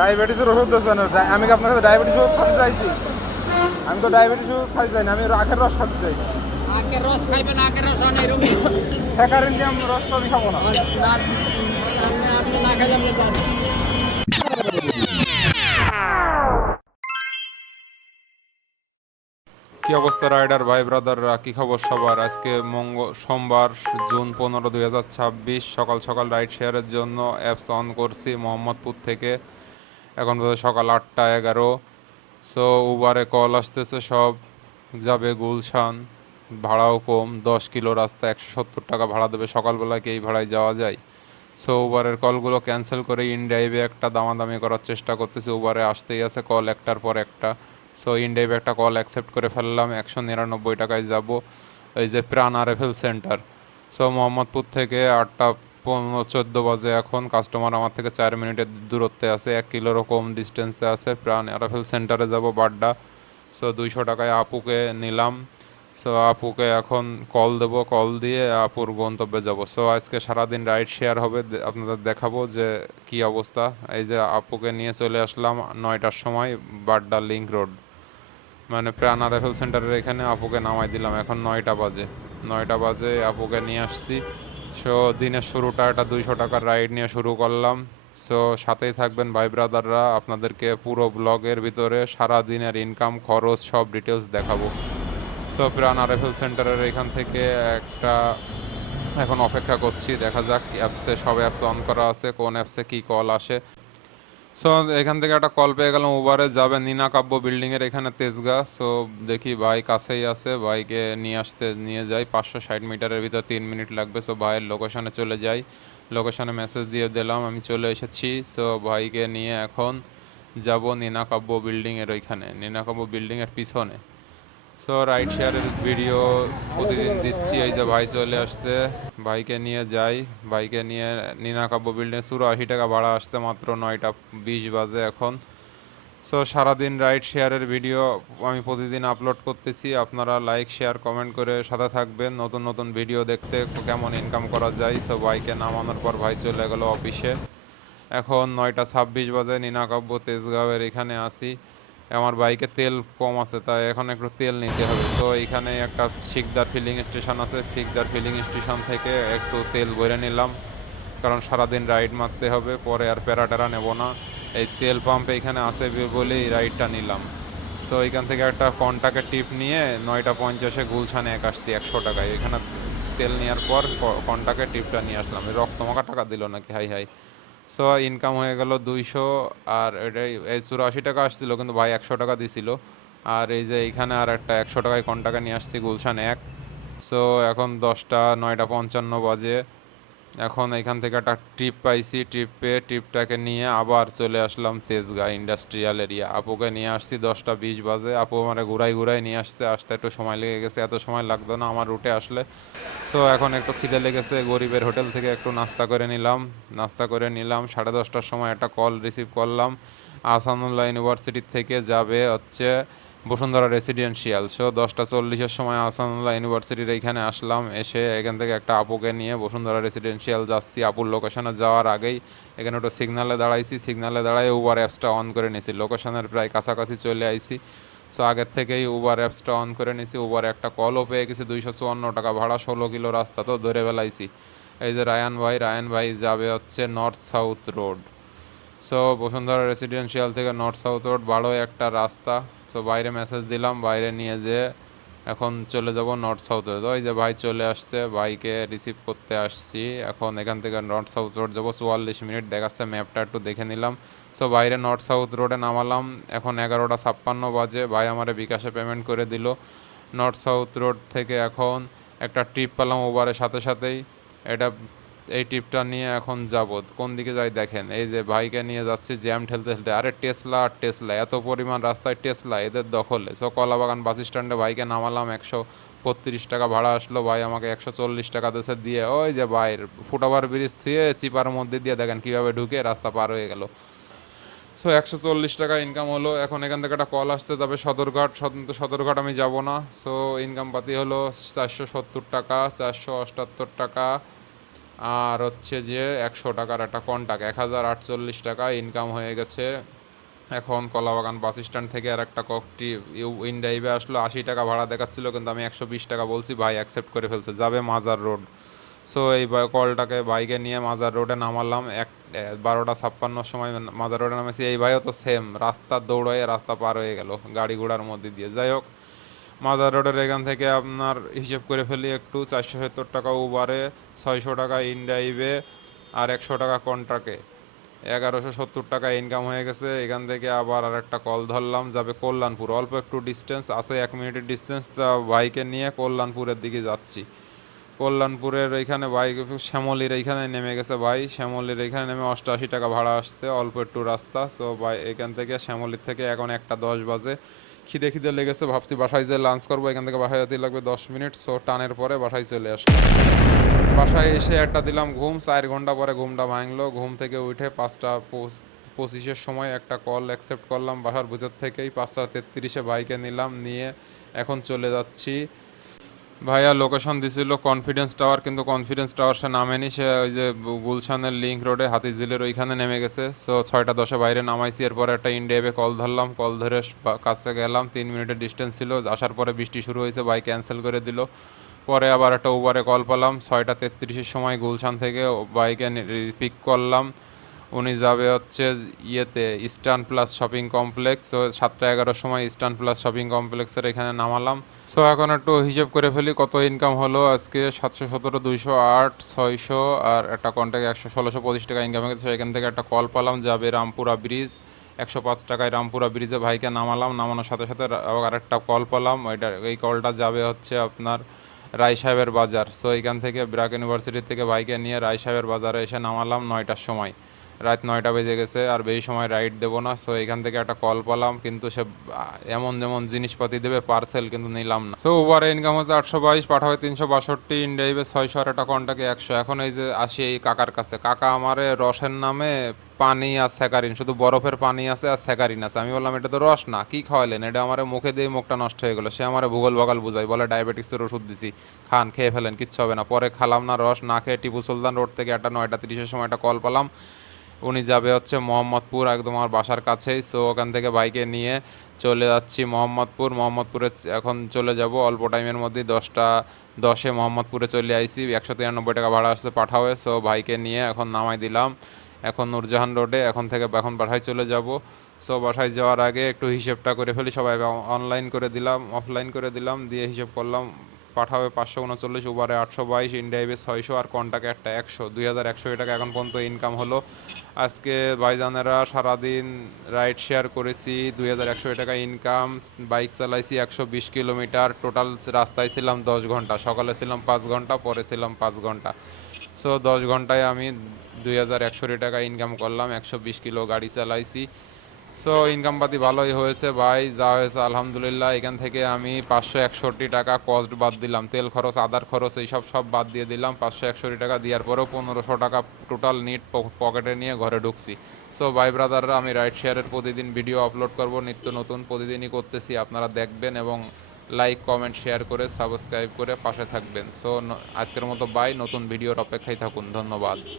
ডায়াবেটিসের ওষুধ দিচ্ছেন? আমি কি আপনার কাছে ডায়াবেটিস ওষুধ খাতে চাইছি? আমি তো ডায়াবেটিস ওষুধ খাতে চাই না, আমি আখের রস খাতে চাই। আখের রস খাইবেন, আখের রস আনে এরকম স্যাকারিন দিয়ে আমি রস তো আমি খাবো না। আপনি না খাইলে আপনি জানেন। কি অবস্থা রাইডার ভাই ব্রাদাররা, কি খবর সবার? আজকে সোমবার জুন 15, 2026 সকাল সকাল রাইড শেয়ারের জন্য অ্যাপস অন করছি মোহাম্মদপুর থেকে। এখন বোধ সকাল 8:11। সো উবারে কল আসতেছে, সব যাবে গুলশান, ভাড়াও কম, 10 কিলো রাস্তা, 170 টাকা ভাড়া দেবে। সকালবেলা কি এই ভাড়ায় যাওয়া যায়? সো উবারের কলগুলো ক্যান্সেল করে ইনড্রাইভে একটা দামাদামি করার চেষ্টা করতেছি। উবারে আসতেই আছে কল একটার পর একটা। সো ইনড্রাইভে একটা কল অ্যাকসেপ্ট করে ফেললাম, 199 টাকায় যাব এই যে প্রাণ আরএফএল সেন্টার। সো মোহাম্মদপুর থেকে 8:14 বাজে এখন। কাস্টমার আমার থেকে 4 মিনিটের দূরত্বে আছে, 1 কিলোরও কম ডিস্টেন্সে আছে। প্রাণ আরএফএল সেন্টারে যাব বাড্ডা। সো 200 টাকায় আপুকে নিলাম। সো আপুকে এখন কল দেবো, কল দিয়ে আপুর গন্তব্যে যাব। সো আজকে সারাদিন রাইড শেয়ার হবে, আপনাদের দেখাবো যে কি অবস্থা। এই যে আপুকে নিয়ে চলে আসলাম 9টার সময় বাড্ডা লিংক রোড, মানে প্রাণ আরএফএল সেন্টারের এখানে আপুকে নামাই দিলাম। এখন 9টা বাজে, 9টা বাজে আপুকে নিয়ে আসছি। সো দিনের শুরুটা একটা 200 টাকার রাইড নিয়ে শুরু করলাম। সো সাথেই থাকবেন ভাই ব্রাদাররা, আপনাদেরকে পুরো ব্লগের ভিতরে সারা দিনের ইনকাম খরচ সব ডিটেলস দেখাবো। সো প্রাণ আরএফএল সেন্টারের এখান থেকে একটা এখন অপেক্ষা করছি, দেখা যাক অ্যাপসে, সব অ্যাপস অন করা আছে, কোন অ্যাপসে কি কল আসে। সো এখান থেকে একটা কল পেয়ে গেলাম, উবারে যাবে নীনা কাব্য বিল্ডিংয়ের এখানে তেজগাঁ। সো দেখি ভাই কাছেই আছে, ভাইকে নিয়ে যাই। 560 মিটারের ভিতর 3 মিনিট লাগবে। সো ভাইয়ের লোকেশনে চলে যাই, লোকেশনে মেসেজ দিয়ে দিলাম আমি চলে এসেছি। সো ভাইকে নিয়ে এখন যাব নীনা কাব্য বিল্ডিংয়ের ওইখানে, নীনা কাব্য বিল্ডিংয়ের পিছনে। সো রাইড শেয়ারের ভিডিও প্রতিদিন দিচ্ছি। এই যে ভাই চলে আসছে, ভাইকে নিয়ে যাই। ভাইকে নিয়ে নীনা কাব্য বিল্ডিং, 84 টাকা ভাড়া আসছে, মাত্র 9টা 20 বাজে এখন। সো সারাদিন রাইড শেয়ারের ভিডিও আমি প্রতিদিন আপলোড করতেছি, আপনারা লাইক শেয়ার কমেন্ট করে সাথে থাকবেন নতুন নতুন ভিডিও দেখতে, কেমন ইনকাম করা যায়। সো ভাইকে নামানোর পর ভাই চলে গেল অফিসে। এখন 9টা 26 বাজে, নীনা কাব্য তেজগাঁওয়ের এখানে আসি। আমার বাইকে তেল কম আছে, তাই এখন একটু তেল নিতে হবে। তো এইখানে একটা শিকদার ফিলিং স্টেশন আছে, শিকদার ফিলিং স্টেশন থেকে একটু তেল ভরে নিলাম, কারণ সারাদিন রাইড মারতে হবে, পরে আর প্যারাটেরা নেব না। এই তেল পাম্প এইখানে আছে বলেই রাইডটা নিলাম। সো এইখান থেকে একটা কন্টাক্টের টিপ নিয়ে 9টা 50-এ গুলশানে আসছি 100 টাকায়। এখানে তেল নেওয়ার পর কন্টাক্টের টিপটা নিয়ে আসলাম। এই রক্তমাখা টাকা দিল নাকি, হাই হাই। সো ইনকাম হয়ে গেল 200। আর এটাই, এই 84 টাকা আসছিল কিন্তু ভাই 100 টাকা দিছিল। আর এই যে এইখানে আর একটা 100 টাকায় টাকা নিয়ে আসছি গুলশান 1। সো এখন 9টা 55 বাজে। এখন এখান থেকে একটা ট্রিপ পাইছি, ট্রিপটাকে নিয়ে আবার চলে আসলাম তেজগাঁ ইন্ডাস্ট্রিয়াল এরিয়া। আপুকে নিয়ে আসছি 10টা 20 বাজে। আপু মানে ঘুরাই নিয়ে আসতে একটু সময় লেগে গেছে, এত সময় লাগতো না আমার রুটে আসলে। সো এখন একটু খিদে লেগেছে, গরিবের হোটেল থেকে একটু নাস্তা করে নিলাম। 10:30টার সময় একটা কল রিসিভ করলাম, আহসানুল্লাহ ইউনিভার্সিটির থেকে যাবে হচ্ছে বসুন্ধরা রেসিডেন্সিয়াল। সো 10টা 40-এর সময় আহসানুল্লাহ ইউনিভার্সিটির এইখানে আসলাম, এসে এখান থেকে একটা আপুকে নিয়ে বসুন্ধরা রেসিডেন্সিয়াল যাচ্ছি। আপুর লোকেশনে যাওয়ার আগেই এখানে একটু সিগনালে দাঁড়াইছি, সিগনালে দাঁড়ায় উবার অ্যাপসটা অন করে নিয়েছি, লোকেশনের প্রায় কাছাকাছি চলে আইছি। সো আগের থেকেই উবার অ্যাপসটা অন করে নিয়েছি। উবার একটা কলও পেয়ে গেছি, 254 টাকা ভাড়া, 16 কিলো রাস্তা তো ধরে বেলাইছি। এই যে রায়ান ভাই যাবে হচ্ছে north south road. So Bashundhara residential থেকে নর্থ সাউথ রোড ভালো একটা রাস্তা। সো বাইরে মেসেজ দিলাম, বাইরে নিয়ে যে এখন চলে যাব নর্থ সাউথ রোড। ওই যে ভাই চলে আসছে, ভাইকে রিসিভ করতে আসছি। এখন এখান থেকে নর্থ সাউথ রোড যাবো, 44 মিনিট দেখাচ্ছে, ম্যাপটা একটু দেখে নিলাম। সো বাইরে নর্থ সাউথ রোডে নামালাম। এখন 11টা 56 বাজে, ভাই আমারে বিকাশে পেমেন্ট করে দিল। নর্থ সাউথ রোড থেকে এখন একটা ট্রিপ পেলাম উবারের সাথেই। এটা, এই টিপটা নিয়ে এখন যাব কোন দিকে যাই দেখেন। এই যে ভাইকে নিয়ে যাচ্ছি জ্যাম ঠেলতে, আরে টেসলা আর টেসলা, এত পরিমাণ রাস্তায় টেসলা, এদের দখলে। সো কলাবাগান বাস স্ট্যান্ডে ভাইকে নামালাম, 132 টাকা ভাড়া আসলো। ভাই আমাকে 140 টাকা দেশে দিয়ে ওই যে ভাইয়ের ফুটওভার ব্রিজ থুয়ে চিপার মধ্যে দিয়ে দেখেন কীভাবে ঢুকে রাস্তা পার হয়ে গেল। সো 140 টাকা ইনকাম হলো। এখন এখান থেকে একটা কল আসতে যাবে সদরঘাট আমি যাব না। সো ইনকাম পাতি হলো 470 টাকা, 478 টাকা আর হচ্ছে যে 100 টাকার একটা কন্টাক্ট, 1048 টাকা ইনকাম হয়ে গেছে। এখন কলাবাগান বাস স্ট্যান্ড থেকে আর একটা ককটি ইন ড্রাইভে আসলো, 80 টাকা ভাড়া দেখাচ্ছিল, কিন্তু আমি 120 টাকা বলছি, ভাই অ্যাকসেপ্ট করে ফেলছে, যাবে মাজার রোড। সো এই কলটাকে বাইকে নিয়ে মাজার রোডে নামালাম 12টা 56 সময় মাজার রোডে নামেছি। এই ভাইও তো সেম রাস্তা দৌড়ায় রাস্তা পার হয়ে গেল গাড়ি ঘোড়ার মধ্যে দিয়ে। যাই হোক, মাজার রোডের এখান থেকে আপনার হিসেব করে ফেলি একটু, 470 টাকা উবারে, 600 টাকা ইন ড্রাইভে, আর 100 টাকা কন্ট্রাক্টে, 1170 টাকা ইনকাম হয়ে গেছে। এখান থেকে আবার আর একটা কল ধরলাম, যাবে কল্যাণপুর, অল্প একটু ডিস্টেন্স আছে, 1 মিনিটের ডিস্টেন্স, তা বাইকে নিয়ে কল্যাণপুরের দিকে যাচ্ছি। কল্যাণপুরের এইখানে বাইক শ্যামলির এইখানে নেমে গেছে ভাই, শ্যামলির এইখানে নেমে 88 টাকা ভাড়া আসছে, অল্প একটু রাস্তা। সো ভাই এখান থেকে শ্যামলির থেকে এখন 1টা 10 বাজে, খিদে খিদে লেগেছে, ভাবছি বাসায় যেয়ে লাঞ্চ করবো, এখান থেকে বাসায় যেতে লাগবে 10 মিনিট। সো টানের পরে বাসায় চলে আসলাম। বাসায় এসে একটা দিলাম ঘুম, 4 ঘন্টা পরে ঘুমটা ভাঙলো। ঘুম থেকে উঠে 5টা 25-এর সময় একটা কল অ্যাকসেপ্ট করলাম বাসার ভিতর থেকেই, 5টা 33-এ বাইকে নিলাম, নিয়ে এখন চলে যাচ্ছি। ভাইয়া লোকেশন দিছিল কনফিডেন্স টাওয়ার, কিন্তু কনফিডেন্স টাওয়ার সে নামেনি, সে ওই যে গুলশানের লিঙ্ক রোডে হাতিঝিলের ওইখানে নেমে গেছে। সো 6টা 10-এ বাইরে নামাইছি। এরপরে একটা ইন্ডিয়াবে কল ধরলাম, কল ধরে কাছে গেলাম, 3 মিনিটের ডিস্টেন্স ছিল। আসার পরে বৃষ্টি শুরু হয়েছে, বাইক ক্যান্সেল করে দিল। পরে আবার একটা উবারে কল পেলাম 6টা 33-এর সময় গুলশান থেকে, বাইকে পিক করলাম। উনি যাবে হচ্ছে ইয়েতে Eastern Plus shopping complex. So 7টা 11-র সময় ইস্টার্ন প্লাস শপিং কমপ্লেক্সের এখানে নামালাম। সো এখন একটু হিসেব করে ফেলি কত ইনকাম হলো আজকে। 717, 208, 600 আর একটা কন্ট্যাক্ট 1625 টাকা ইনকাম হয়ে গেছে। এখান থেকে একটা কল পেলাম, যাবে রামপুরা ব্রিজ, 105 টাকায় রামপুরা ব্রিজে ভাইকে নামালাম। নামানোর সাথে সাথে আর একটা কল পেলাম, এই কলটা যাবে হচ্ছে আপনার রায় সাহেবের বাজার। সো এখান থেকে ব্র্যাক ইউনিভার্সিটি থেকে বাইকে নিয়ে রায় সাহেবের বাজারে এসে নামালাম 9টার সময়। রাত 9টা বেজে গেছে, আর বেশি সময় রাইড দেবো না। সো এখান থেকে একটা কল পেলাম, কিন্তু সে এমন যেমন জিনিসপাতি দেবে পার্সেল, কিন্তু নিলাম না। সো ওভারে ইনকাম হচ্ছে 822, পাঠাবে 362, ইন্ডিয়াইবে 600 আর একটা কন্টাকে 100। এখন এই যে আসি এই কাকার কাছে, কাকা আমারে রসের নামে পানি আর স্যাকারিন, শুধু বরফের পানি আছে আর স্যাকারিন আছে। আমি বললাম এটা তো রস না, কি খাওয়ালেন? এটা আমার মুখে দিয়ে মুখটা নষ্ট হয়ে গেলো। সে আমার ভূগোল বগাল বুঝাই, বলে ডায়াবেটিক্সের ওষুধ দিছি, খান, খেয়ে ফেলেন, কিচ্ছু হবে না। পরে খালাম না রস, না খেয়ে টিপু সুলতান রোড থেকে একটা 9টা 30-এর সময় একটা কল পেলাম, উনি যাবে হচ্ছে মোহাম্মদপুর, একদম আমার বাসার কাছেই। সো ওখান থেকে বাইকে নিয়ে চলে যাচ্ছি মোহাম্মদপুরে এখন চলে যাব অল্প টাইমের মধ্যেই। 10টা 10-এ মোহাম্মদপুরে চলে আইসি, 193 টাকা ভাড়া আসছে পাঠাবে। সো বাইকে নিয়ে এখন নামাই দিলাম এখন নূরজাহান রোডে। এখন বাসায় চলে যাব। সো বাসায় যাওয়ার আগে একটু হিসেবটা করে ফেলি, সবাই অনলাইন করে দিলাম, অফলাইন করে দিলাম, দিয়ে হিসেব করলাম। পাঠাবে 539, উবারে 822, ইন্ডিয়াইবে 600 আর কন্টাকে একটা 100, 2100 টাকা এখন পর্যন্ত ইনকাম হলো। আজকে ভাইজানেরা সারাদিন রাইড শেয়ার করেছি, 2100 টাকা ইনকাম। বাইক চালাইছি 120 কিলোমিটার, টোটাল রাস্তায় ছিলাম 10 ঘন্টা, সকালে ছিলাম 5 ঘন্টা, পরে ছিলাম 5 ঘন্টা। সো 10 ঘন্টায় আমি 2100 টাকা ইনকাম করলাম, 120 কিলো গাড়ি চালাইছি। সো ইনকাম পাতি ভালোই হয়েছে ভাই, যা হয়েছে আলহামদুলিল্লাহ। এখান থেকে আমি 561 টাকা কস্ট বাদ দিলাম, তেল খরচ, আদার খরচ, এইসব সব বাদ দিয়ে দিলাম। 561 টাকা দেওয়ার পরেও 1500 টাকা টোটাল নিট পকেটে নিয়ে ঘরে ঢুকছি। সো ভাই ব্রাদাররা, আমি রাইড শেয়ারের প্রতিদিন ভিডিও আপলোড করব, নিত্য নতুন প্রতিদিনই করতেছি, আপনারা দেখবেন এবং লাইক কমেন্ট শেয়ার করে সাবস্ক্রাইব করে পাশে থাকবেন। সো আজকের মতো বাই, নতুন ভিডিওর অপেক্ষায় থাকুন, ধন্যবাদ।